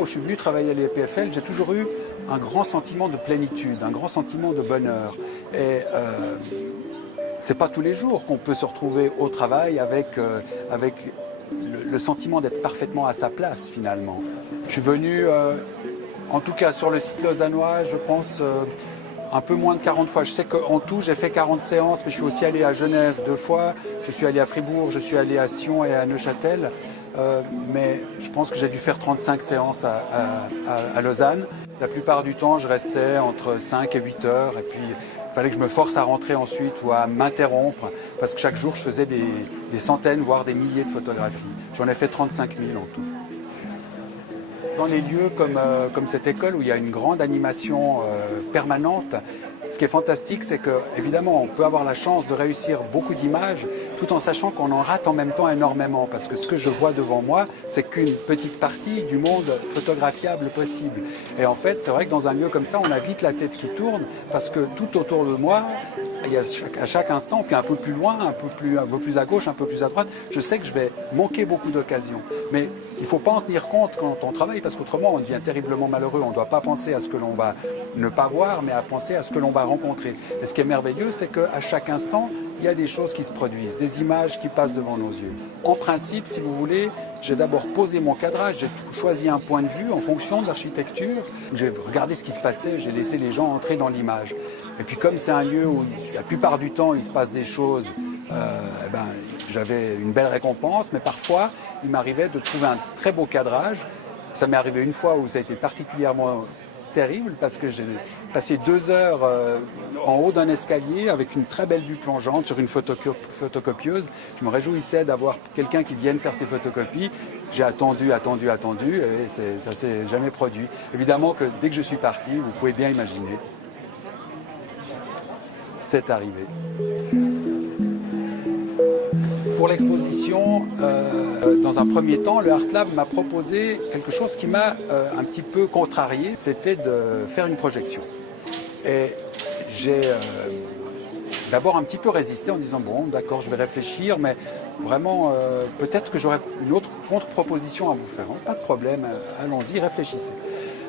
où je suis venu travailler à l'EPFL, j'ai toujours eu un grand sentiment de plénitude, un grand sentiment de bonheur. Et c'est pas tous les jours qu'on peut se retrouver au travail avec le sentiment d'être parfaitement à sa place finalement. Je suis venu, en tout cas sur le site lausannois, je pense un peu moins de 40 fois. Je sais qu'en tout, j'ai fait 40 séances, mais je suis aussi allé à Genève 2 fois, je suis allé à Fribourg, je suis allé à Sion et à Neuchâtel. Mais je pense que j'ai dû faire 35 séances à Lausanne. La plupart du temps, je restais entre 5 et 8 heures. Et puis, il fallait que je me force à rentrer ensuite ou à m'interrompre. Parce que chaque jour, je faisais des centaines, voire des milliers de photographies. J'en ai fait 35 000 en tout. Dans les lieux comme cette école où il y a une grande animation permanente, ce qui est fantastique, c'est que évidemment, on peut avoir la chance de réussir beaucoup d'images, tout en sachant qu'on en rate en même temps énormément. Parce que ce que je vois devant moi, c'est qu'une petite partie du monde photographiable possible. Et en fait, c'est vrai que dans un lieu comme ça, on a vite la tête qui tourne, parce que tout autour de moi, il y a à chaque instant, puis un peu plus loin, un peu plus à gauche, un peu plus à droite, je sais que je vais manquer beaucoup d'occasions. Mais il ne faut pas en tenir compte quand on travaille, parce qu'autrement, on devient terriblement malheureux. On ne doit pas penser à ce que l'on va ne pas voir, mais à penser à ce que l'on va rencontrer. Et ce qui est merveilleux, c'est qu'à chaque instant, il y a des choses qui se produisent, des images qui passent devant nos yeux. En principe, si vous voulez, j'ai d'abord posé mon cadrage, j'ai choisi un point de vue en fonction de l'architecture. J'ai regardé ce qui se passait, j'ai laissé les gens entrer dans l'image. Et puis comme c'est un lieu où la plupart du temps il se passe des choses, j'avais une belle récompense, mais parfois il m'arrivait de trouver un très beau cadrage. Ça m'est arrivé une fois où ça a été particulièrement terrible parce que j'ai passé 2 heures en haut d'un escalier avec une très belle vue plongeante sur une photocopieuse. Je me réjouissais d'avoir quelqu'un qui vienne faire ses photocopies. J'ai attendu et ça ne s'est jamais produit. Évidemment que dès que je suis parti, vous pouvez bien imaginer, c'est arrivé. Pour l'exposition, dans un premier temps, le Art Lab m'a proposé quelque chose qui m'a un petit peu contrarié, c'était de faire une projection. Et j'ai d'abord un petit peu résisté en disant bon, d'accord, je vais réfléchir, mais vraiment, peut-être que j'aurai une autre contre-proposition à vous faire. Pas de problème, allons-y, réfléchissez.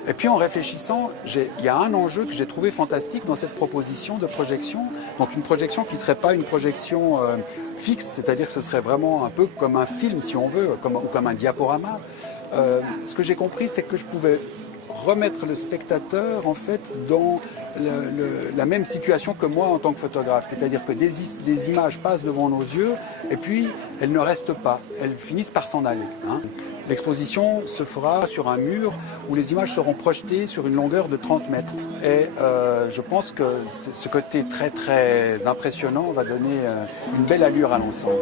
Et puis en réfléchissant, il y a un enjeu que j'ai trouvé fantastique dans cette proposition de projection. Donc une projection qui ne serait pas une projection fixe, c'est-à-dire que ce serait vraiment un peu comme un film si on veut, ou comme un diaporama. Ce que j'ai compris, c'est que je pouvais remettre le spectateur en fait dans la même situation que moi en tant que photographe. C'est-à-dire que des images passent devant nos yeux et puis elles ne restent pas, elles finissent par s'en aller. L'exposition se fera sur un mur où les images seront projetées sur une longueur de 30 mètres. Et je pense que ce côté très très impressionnant va donner une belle allure à l'ensemble.